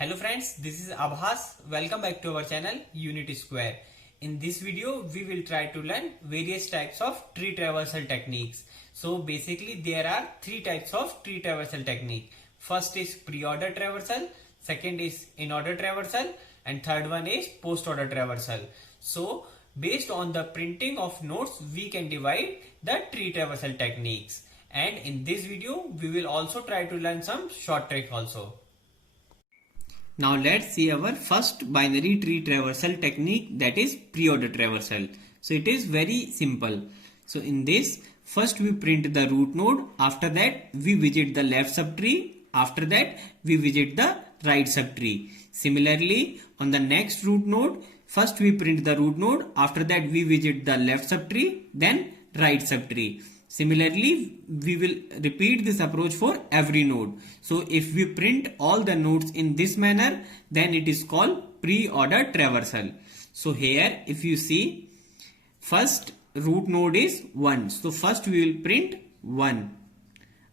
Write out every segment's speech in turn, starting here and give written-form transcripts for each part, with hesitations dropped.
Hello friends, this is Abhas. Welcome back to our channel Unity Square. In this video, we will try to learn various types of tree traversal techniques. So basically there are three types of tree traversal technique. First is pre-order traversal, second is in-order traversal, and third one is post-order traversal. So based on the printing of nodes, we can divide the tree traversal techniques. And in this video, we will also try to learn some short trick also. Now let's see our first binary tree traversal technique, that is pre-order traversal. So it is very simple. So in this, first we print the root node, after that we visit the left subtree, after that we visit the right subtree. Similarly, on the next root node, first we print the root node, after that we visit the left subtree, then right subtree. Similarly, we will repeat this approach for every node. So if we print all the nodes in this manner, then it is called pre-order traversal. So here if you see, first root node is 1. So first we will print 1.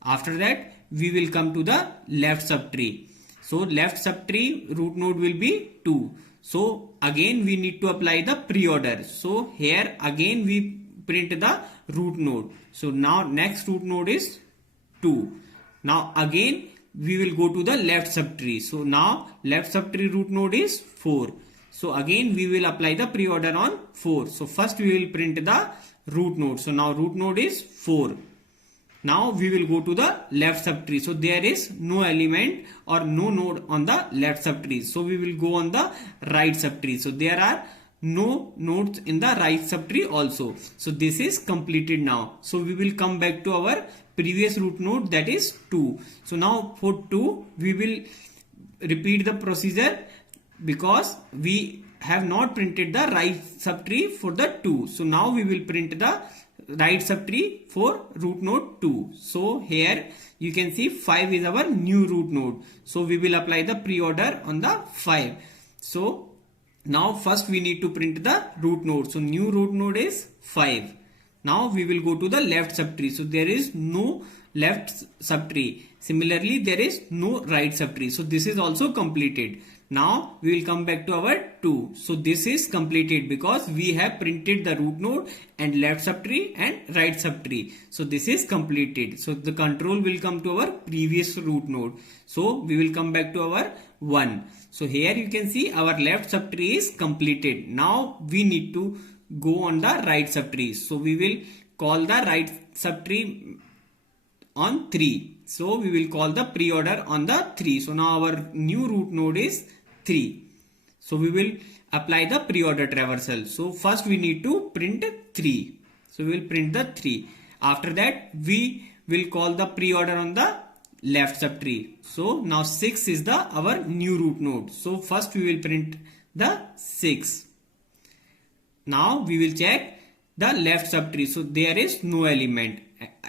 After that we will come to the left subtree. So left subtree root node will be 2. So again we need to apply the pre-order. So here again we print the root node. So now next root node is 2. Now again we will go to the left subtree. So now left subtree root node is 4. So again we will apply the pre-order on 4. So first we will print the root node. So now root node is 4. Now we will go to the left subtree. So there is no element or no node on the left subtree. So we will go on the right subtree. So there are no nodes in the right subtree also. So this is completed now. So we will come back to our previous root node, that is 2. So now for 2 we will repeat the procedure because we have not printed the right subtree for the 2. So now we will print the right subtree for root node 2. So here you can see 5 is our new root node. So we will apply the pre-order on the 5. So now first we need to print the root node. So new root node is 5. Now we will go to the left subtree. So there is no left subtree. Similarly there is no right subtree. So this is also completed. Now we will come back to our 2. So this is completed because we have printed the root node and left subtree and right subtree. So this is completed. So the control will come to our previous root node. So we will come back to our 1. So here you can see our left subtree is completed. Now we need to go on the right subtree. So we will call the right subtree on 3. So we will call the pre-order on the 3. So now our new root node is 3. So we will apply the pre-order traversal. So first we need to print 3. So we will print the 3. After that we will call the pre-order on the left subtree. So now 6 is the our new root node. So first we will print the 6. Now we will check the left subtree. So there is no element.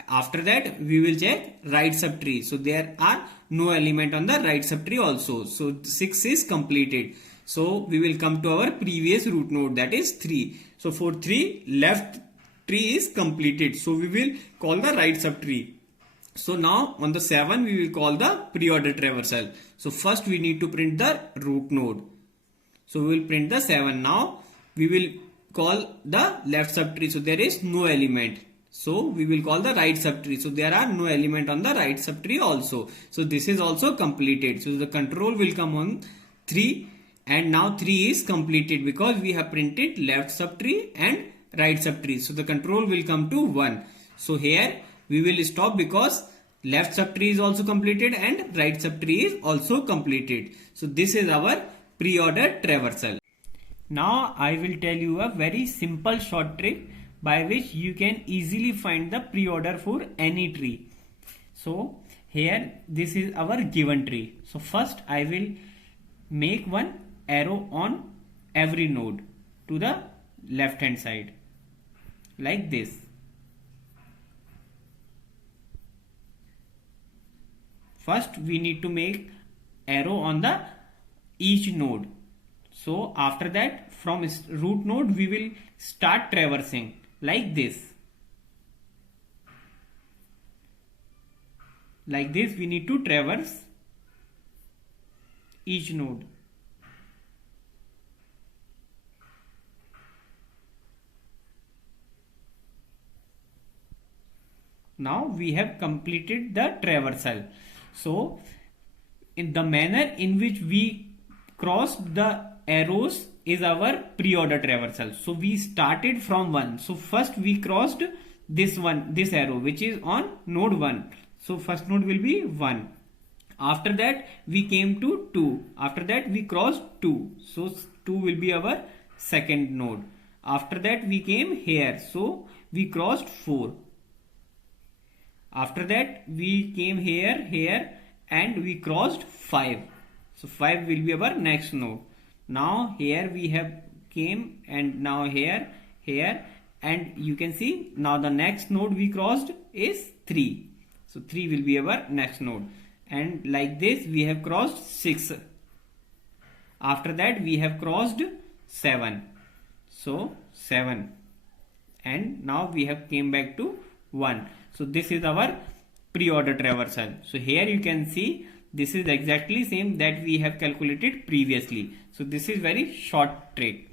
After that we will check right subtree. So there are no element on the right subtree also. So 6 is completed. So we will come to our previous root node, that is 3. So for 3 left tree is completed. So we will call the right subtree. So now on the 7 we will call the pre-order traversal. So first we need to print the root node. So we will print the 7. Now we will call the left subtree. So there is no element. So we will call the right subtree. So there are no element on the right subtree also. So this is also completed. So the control will come on 3 and now 3 is completed because we have printed left subtree and right subtree. So the control will come to 1. So here we will stop because left subtree is also completed and right subtree is also completed. So this is our pre-order traversal. Now I will tell you a very simple short trick by which you can easily find the pre-order for any tree. So here this is our given tree. So first I will make one arrow on every node to the left hand side like this. First we need to make arrow on the each node. So after that from root node we will start traversing like this. Like this we need to traverse each node. Now we have completed the traversal. So in the manner in which we crossed the arrows is our pre-order traversal. So we started from 1. So first we crossed this arrow which is on node 1. So first node will be 1. After that we came to 2. After that we crossed 2. So 2 will be our second node. After that we came here. So we crossed 4. After that we came here and we crossed 5. So 5 will be our next node. Now here we have came and now here and you can see now the next node we crossed is 3. So 3 will be our next node, and like this we have crossed 6. After that we have crossed 7. So 7, and now we have came back to 1. So this is our pre-order traversal. So here you can see this is exactly same that we have calculated previously. So this is very short trick.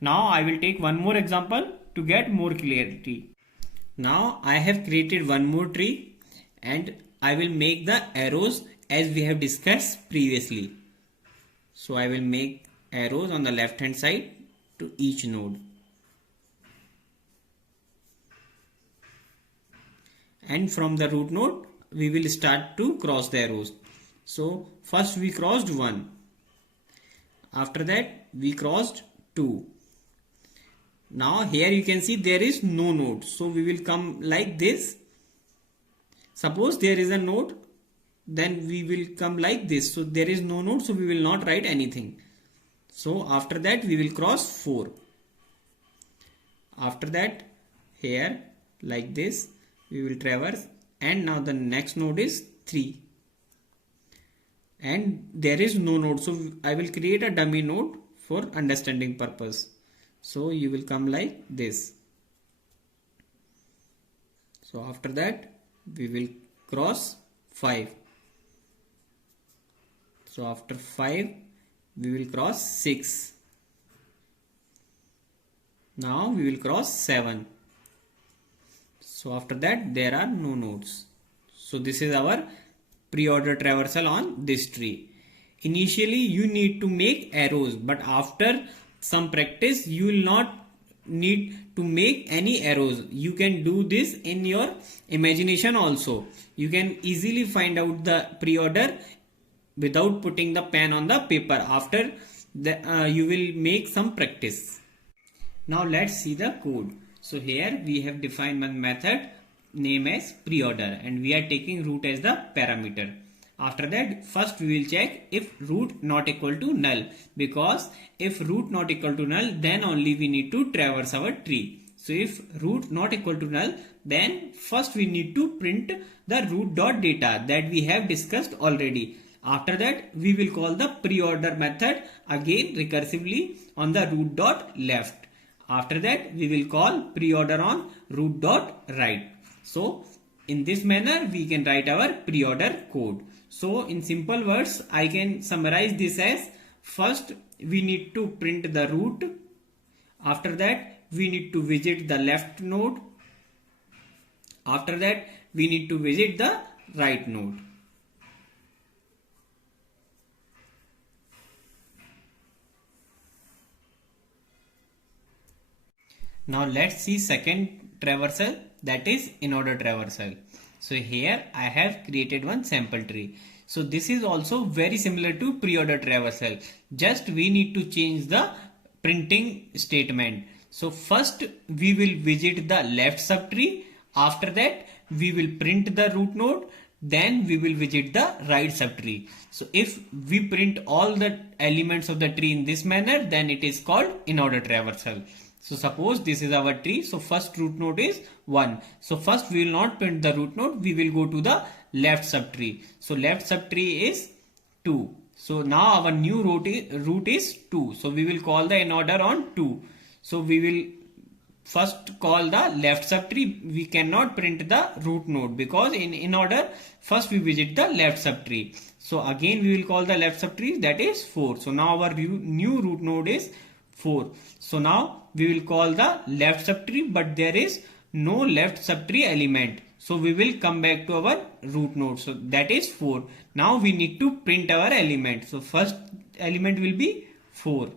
Now I will take one more example to get more clarity. Now I have created one more tree and I will make the arrows as we have discussed previously. So I will make arrows on the left hand side to each node. And from the root node we will start to cross the arrows. So first we crossed 1. After that we crossed 2. Now here you can see there is no node. So we will come like this. Suppose there is a node, then we will come like this. So there is no node, so we will not write anything. So after that we will cross 4. After that here like this we will traverse, and now the next node is 3. And there is no node, so I will create a dummy node for understanding purpose. So you will come like this. So after that we will cross 5. So after 5 we will cross 6. Now we will cross 7. So after that there are no nodes. So this is our pre-order traversal on this tree. Initially you need to make arrows, but after some practice you will not need to make any arrows. You can do this in your imagination also. You can easily find out the pre-order without putting the pen on the paper. After you will make some practice. Now let's see the code. So here we have defined one method name as pre-order and we are taking root as the parameter. After that first we will check if root not equal to null, because if root not equal to null then only we need to traverse our tree. So if root not equal to null, then first we need to print the root dot data that we have discussed already. After that we will call the pre-order method again recursively on the root dot left. After that we will call pre-order on root dot right. So in this manner we can write our pre-order code. So in simple words I can summarize this as: first we need to print the root. After that we need to visit the left node. After that we need to visit the right node. Now let's see second traversal, that is in order traversal. So here I have created one sample tree. So this is also very similar to pre-order traversal. Just we need to change the printing statement. So first we will visit the left subtree. After that we will print the root node. Then we will visit the right subtree. So if we print all the elements of the tree in this manner, then it is called in order traversal. So suppose this is our tree. So first root node is 1. So first we will not print the root node. We will go to the left subtree. So left subtree is 2. So now our new root is 2. So we will call the in order on 2. So we will first call the left subtree. We cannot print the root node because in order first we visit the left subtree. So again we will call the left subtree, that is 4. So now our new root node is 4. So now we will call the left subtree, but there is no left subtree element. So we will come back to our root node. So that is 4. Now we need to print our element. So first element will be 4.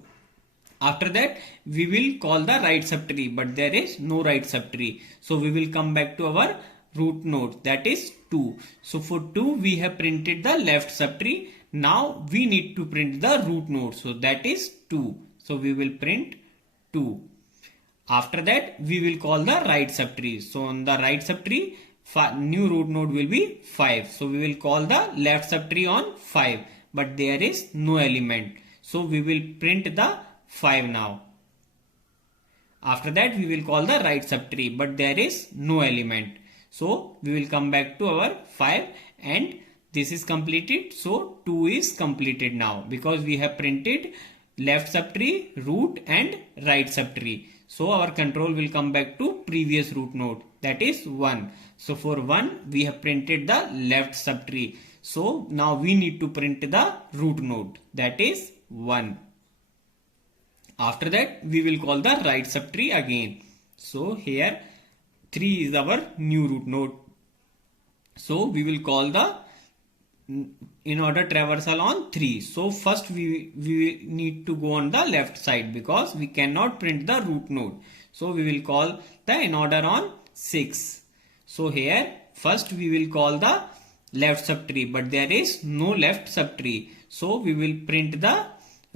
After that we will call the right subtree, but there is no right subtree. So we will come back to our root node, that is 2. So for 2 we have printed the left subtree. Now we need to print the root node. So that is 2. So we will print 2. After that we will call the right subtree. So on the right subtree new root node will be 5. So we will call the left subtree on 5, but there is no element. So we will print the 5 now. After that we will call the right subtree, but there is no element. So we will come back to our 5 and this is completed. So 2 is completed now because we have printed left subtree, root and right subtree. So our control will come back to previous root node, that is 1. So for 1 we have printed the left subtree. So now we need to print the root node, that is 1. After that we will call the right subtree again. So here 3 is our new root node. So we will call the in order traversal on 3. So first we need to go on the left side because we cannot print the root node. So we will call the in order on 6. So here first we will call the left subtree, but there is no left subtree. So we will print the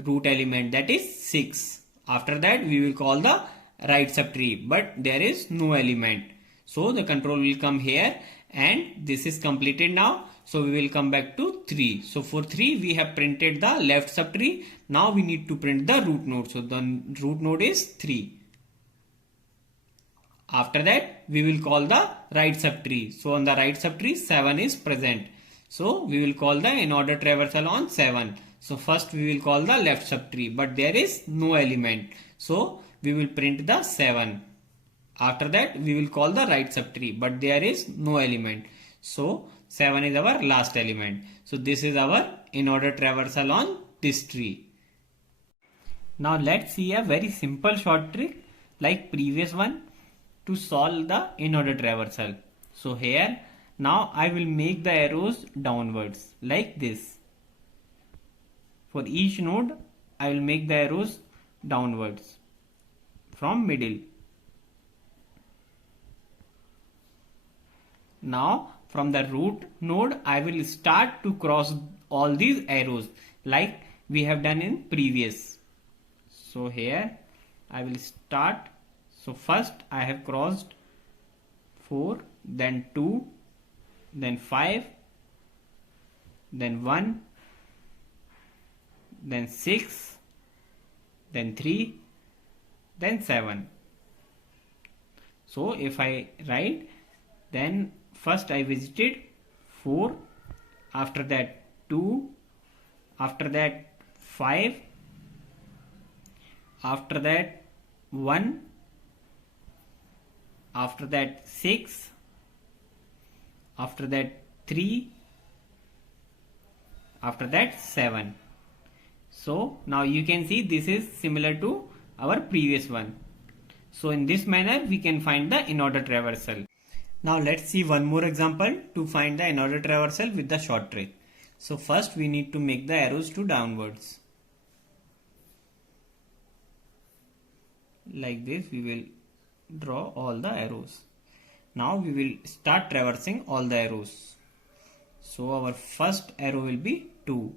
root element, that is 6. After that we will call the right subtree, but there is no element. So the control will come here and this is completed now. So we will come back to 3. So for 3 we have printed the left subtree. Now we need to print the root node. So the root node is 3. After that we will call the right subtree. So on the right subtree 7 is present. So we will call the in order traversal on 7. So first we will call the left subtree, but there is no element. So we will print the 7. After that we will call the right subtree, but there is no element. So 7 is our last element. So this is our in order traversal on this tree. Now let's see a very simple short trick like previous one to solve the in order traversal. So here now I will make the arrows downwards like this. For each node I will make the arrows downwards from middle. Now from the root node I will start to cross all these arrows like we have done in previous. So here I will start. So first I have crossed 4, then 2, then 5, then 1, then 6, then 3, then 7. So if I write, then first I visited 4, after that 2, after that 5, after that 1, after that 6, after that 3, after that 7. So now you can see this is similar to our previous one. So in this manner we can find the in order traversal. Now let's see one more example to find the in order traversal with the short trick. So first we need to make the arrows to downwards. Like this we will draw all the arrows. Now we will start traversing all the arrows. So our first arrow will be 2.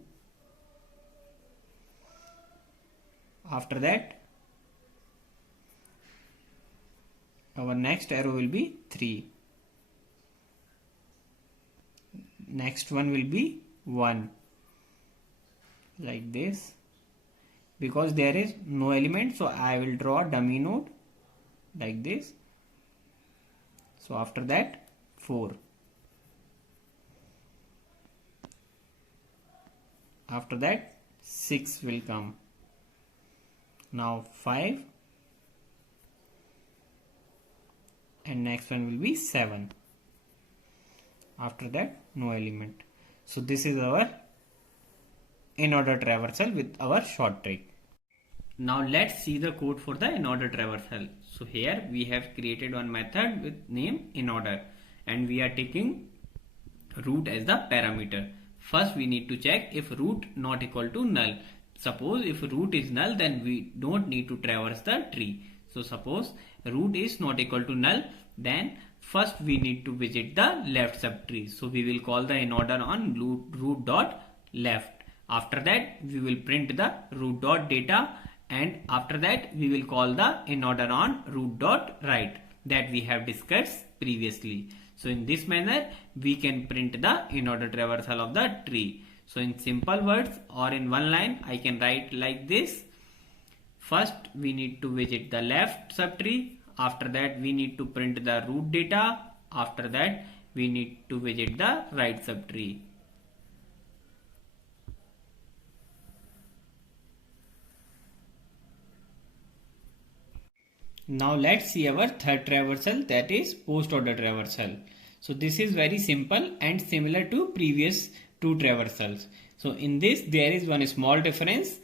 After that our next arrow will be 3. Next one will be 1. Like this. Because there is no element, so I will draw a dummy node like this. So after that 4. After that 6 will come. Now 5, and next one will be 7. After that, no element. So this is our in-order traversal with our short trick. Now let's see the code for the in-order traversal. So here we have created one method with name in-order, and we are taking root as the parameter. First we need to check if root not equal to null. Suppose if root is null, then we don't need to traverse the tree. So suppose root is not equal to null, then first we need to visit the left subtree. So we will call the in-order on root dot left. After that we will print the root dot data, and after that we will call the in-order on root dot right that we have discussed previously. So in this manner we can print the in-order traversal of the tree. So in simple words or in one line I can write like this. First we need to visit the left subtree. After that we need to print the root data. After that we need to visit the right subtree. Now let's see our third traversal, that is post order traversal. So this is very simple and similar to previous two traversals. So in this there is one small difference,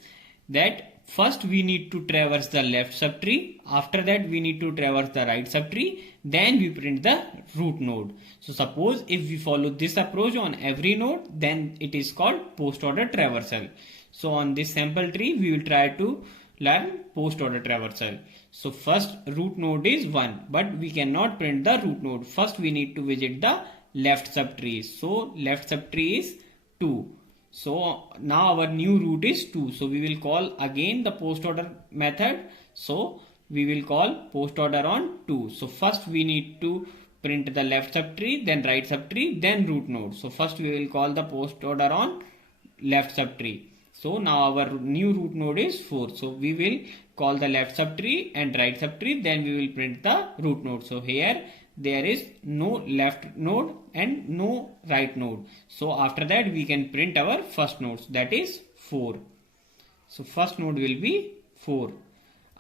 that first we need to traverse the left subtree, after that we need to traverse the right subtree, then we print the root node. So suppose if we follow this approach on every node, then it is called post order traversal. So on this sample tree we will try to learn post order traversal. So first root node is 1, but we cannot print the root node. First we need to visit the left subtree. So left subtree is 2. So now our new root is 2. So we will call again the post order method. So we will call post order on 2. So first we need to print the left subtree, then right subtree, then root node. So first we will call the post order on left subtree. So now our new root node is 4. So we will call the left subtree and right subtree, then we will print the root node. So here there is no left node and no right node. So after that we can print our first node, that is 4. So first node will be 4.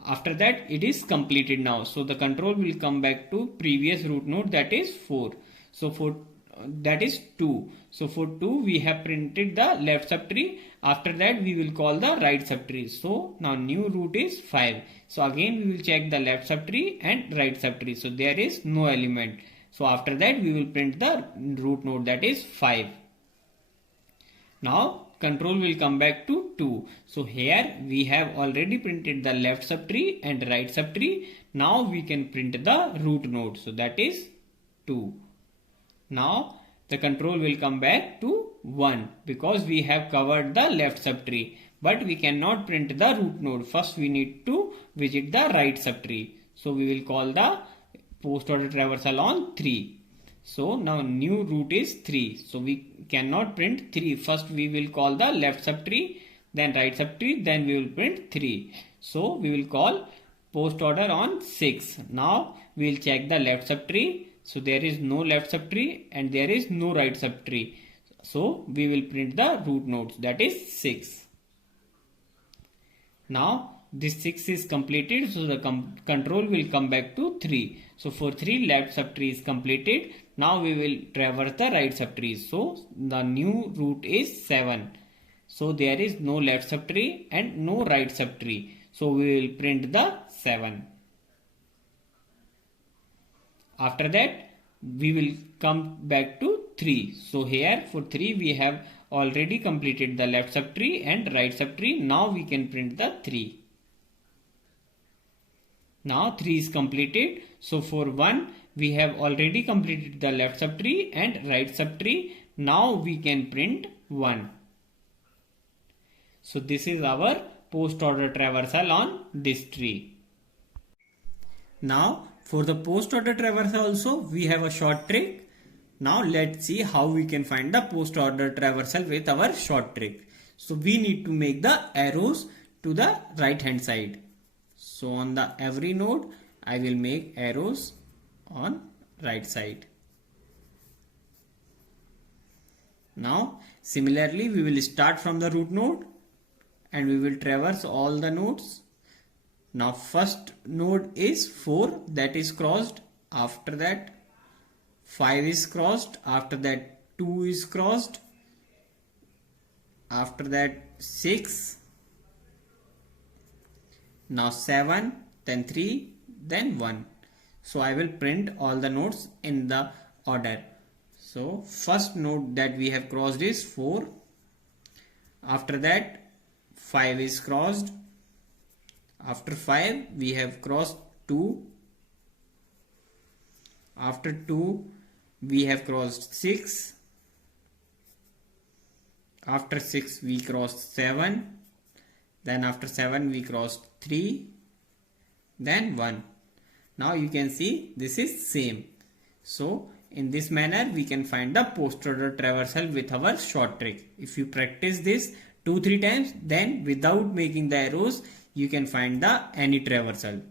After that it is completed now. So the control will come back to previous root node, that is 4. So for that is 2. So for 2 we have printed the left subtree. After that we will call the right subtree. So now new root is 5. So again we will check the left subtree and right subtree. So there is no element. So after that we will print the root node, that is 5. Now control will come back to 2. So here we have already printed the left subtree and right subtree. Now we can print the root node. So that is 2. Now the control will come back to 1 because we have covered the left subtree, but we cannot print the root node. First we need to visit the right subtree. So we will call the post order traversal on 3. So now new root is 3. So we cannot print 3. First we will call the left subtree, then right subtree, then we will print 3. So we will call post order on 6. Now we will check the left subtree. So there is no left subtree and there is no right subtree. So we will print the root nodes, that is 6. Now this 6 is completed. So the control will come back to 3. So for 3 left subtree is completed. Now we will traverse the right subtree. So the new root is 7. So there is no left subtree and no right subtree. So we will print the 7. After that we will come back to 3. So here for 3 we have already completed the left subtree and right subtree. Now we can print the 3. Now 3 is completed. So for 1 we have already completed the left subtree and right subtree. Now we can print 1. So this is our post order traversal on this tree. Now for the post order traversal also we have a short trick. Now let's see how we can find the post order traversal with our short trick. So we need to make the arrows to the right hand side. So on the every node I will make arrows on right side. Now similarly we will start from the root node and we will traverse all the nodes. Now first node is 4, that is crossed. after that 5 is crossed, after that 2 is crossed, after that 6, now 7, then 3, then 1. So I will print all the nodes in the order. So first node that we have crossed is 4. After that 5 is crossed. After 5 we have crossed 2. After 2 we have crossed 6. After 6 we crossed 7. Then after 7 we crossed 3. Then 1. Now you can see this is same. So in this manner we can find the post order traversal with our short trick. If you practice this 2-3 times, then without making the arrows you can find the any traversal.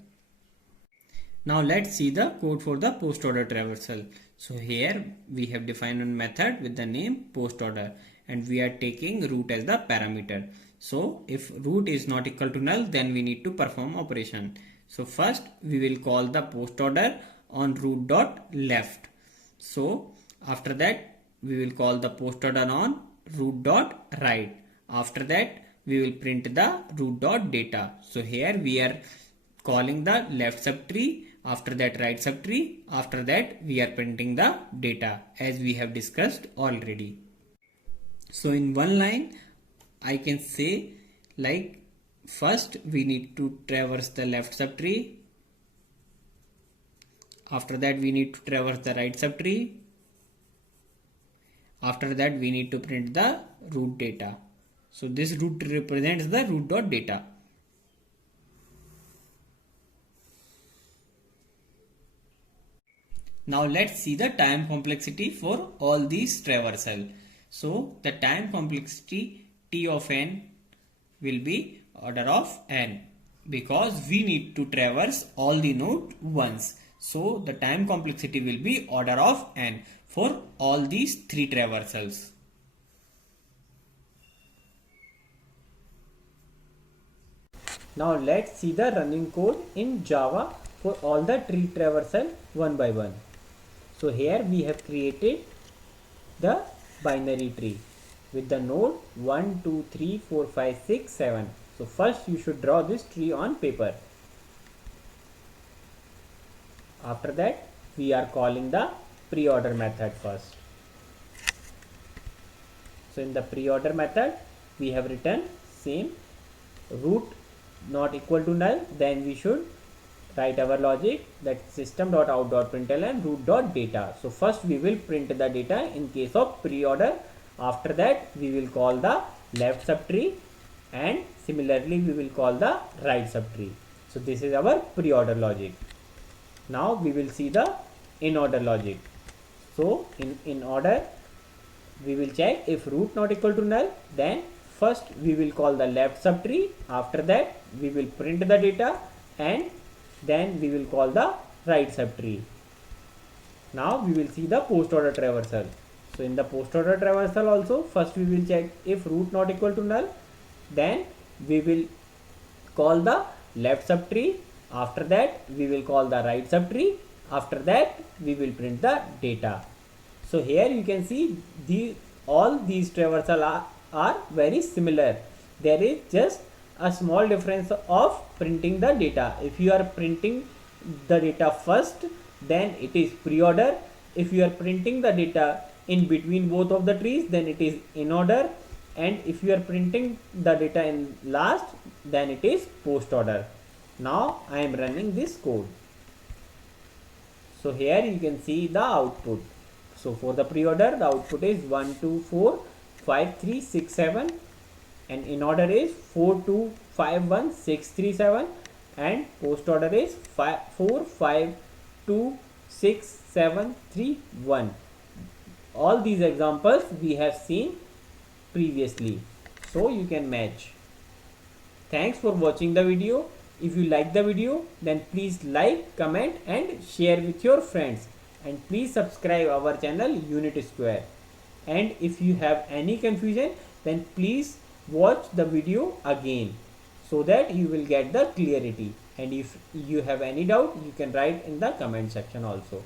Now let's see the code for the post order traversal. So here we have defined one method with the name post order, and we are taking root as the parameter. So if root is not equal to null, then we need to perform operation. So first we will call the post order on root dot left. So after that we will call the post order on root dot right. After that we will print the root dot data. So here we are calling the left subtree, after that right subtree, after that we are printing the data as we have discussed already. So in one line I can say like first we need to traverse the left subtree, after that we need to traverse the right subtree, after that we need to print the root data. So this root represents the root dot data. Now let's see the time complexity for all these traversal. So the time complexity T of n will be order of n, because we need to traverse all the node once. So the time complexity will be order of n for all these 3 traversals. Now let's see the running code in Java for all the tree traversal one by one. So here we have created the binary tree with the node 1, 2, 3, 4, 5, 6, 7. So first you should draw this tree on paper. After that we are calling the pre-order method first. So in the pre-order method we have written same root not equal to null, then we should write our logic that system.out.println root.data. So first we will print the data in case of pre-order. After that we will call the left subtree, and similarly we will call the right subtree. So this is our pre-order logic. Now we will see the in order logic. So in order we will check if root not equal to null, then first we will call the left subtree, after that we will print the data, and then we will call the right subtree. Now we will see the post order traversal. So in the post order traversal also first we will check if root not equal to null, then we will call the left subtree, after that we will call the right subtree, after that we will print the data. So here you can see all these traversal are very similar. There is just a small difference of printing the data. If you are printing the data first, then it is pre-order. If you are printing the data in between both of the trees, then it is in order, and if you are printing the data in last, then it is post order. Now I am running this code. So here you can see the output. So for the pre-order the output is 1, 2, 4, 5, 3, 6, 7, and in order is 4, 2, 5, 1, 6, 3, 7, and post order is 4, 5, 2, 6, 7, 3, 1. All these examples we have seen previously, so you can match. Thanks for watching the video. If you like the video, then please like, comment and share with your friends, and please subscribe our channel Unit Square. And if you have any confusion, then please watch the video again so that you will get the clarity. and if you have any doubt you can write in the comment section also.